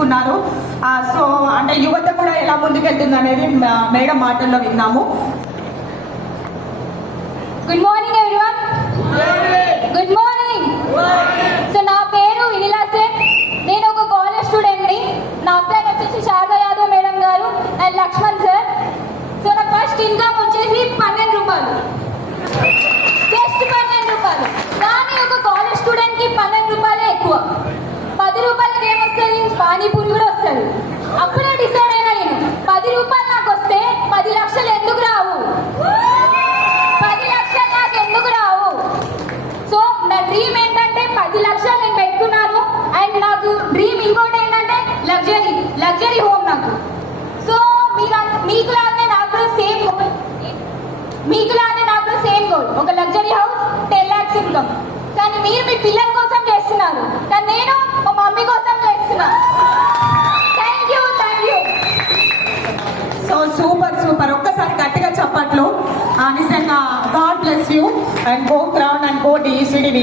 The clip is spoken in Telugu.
తీసుకున్నారు. సో అంటే యువత కూడా ఎలా ముందుకెళ్తుంది అనేది మేడం మాటల్లో విన్నాము. Good morning everyone. Good morning. So నా పేరు వినిలా సేన్. నేను ఒక కాలేజ్ స్టూడెంట్ ని. నా అప్లైన్ వచ్చేసి శారదా యాదవ్ మేడం గారు అండ్ లక్ష్మణ్ సార్. సో నా ఫస్ట్ ఇన్కమ్ వచ్చేసి 12 రూపాయలు, జస్ట్ 12 రూపాయలు. కానీ ఒక కాలేజ్ స్టూడెంట్ కి 12 రూపాయలే ఎక్కువ. 10 రూపాయలకి ఏమొస్తుంది? పానీపూరి కూడా వస్తుంది. అప్పుడే డిసైడ్ అయినా నేను 10 రూపాయలు నాకు వస్తే 10 లక్షలు ఎందుకు రావు? 10 లక్షలు నాకు ఎందుకు రావు? సో నా డ్రీమ్ ఏంటంటే 10 లక్షలు నేను పెట్టుకున్నాను. అండ్ నాకు డ్రీమ్ ఇంకోటి ఏంటంటే లగ్జరీ హోమ్ నాకు. సో మీకులానే నాకు సేమ్ గోల్, మీకులానే నాకు సేమ్ గోల్, ఒక లగ్జరీ హౌస్, 10 lakhs ఇన్కమ్. కానీ మీరు మీ పిల్లల కోసం చేస్తున్నారు, కానీ నేను మా మమ్మీ కోసం చేస్తున్నా. Thank you. సో సూపర్ ఒక్కసారి గట్టిగా చప్పట్లు. నిజంగా God bless you and go crown and go DCDV.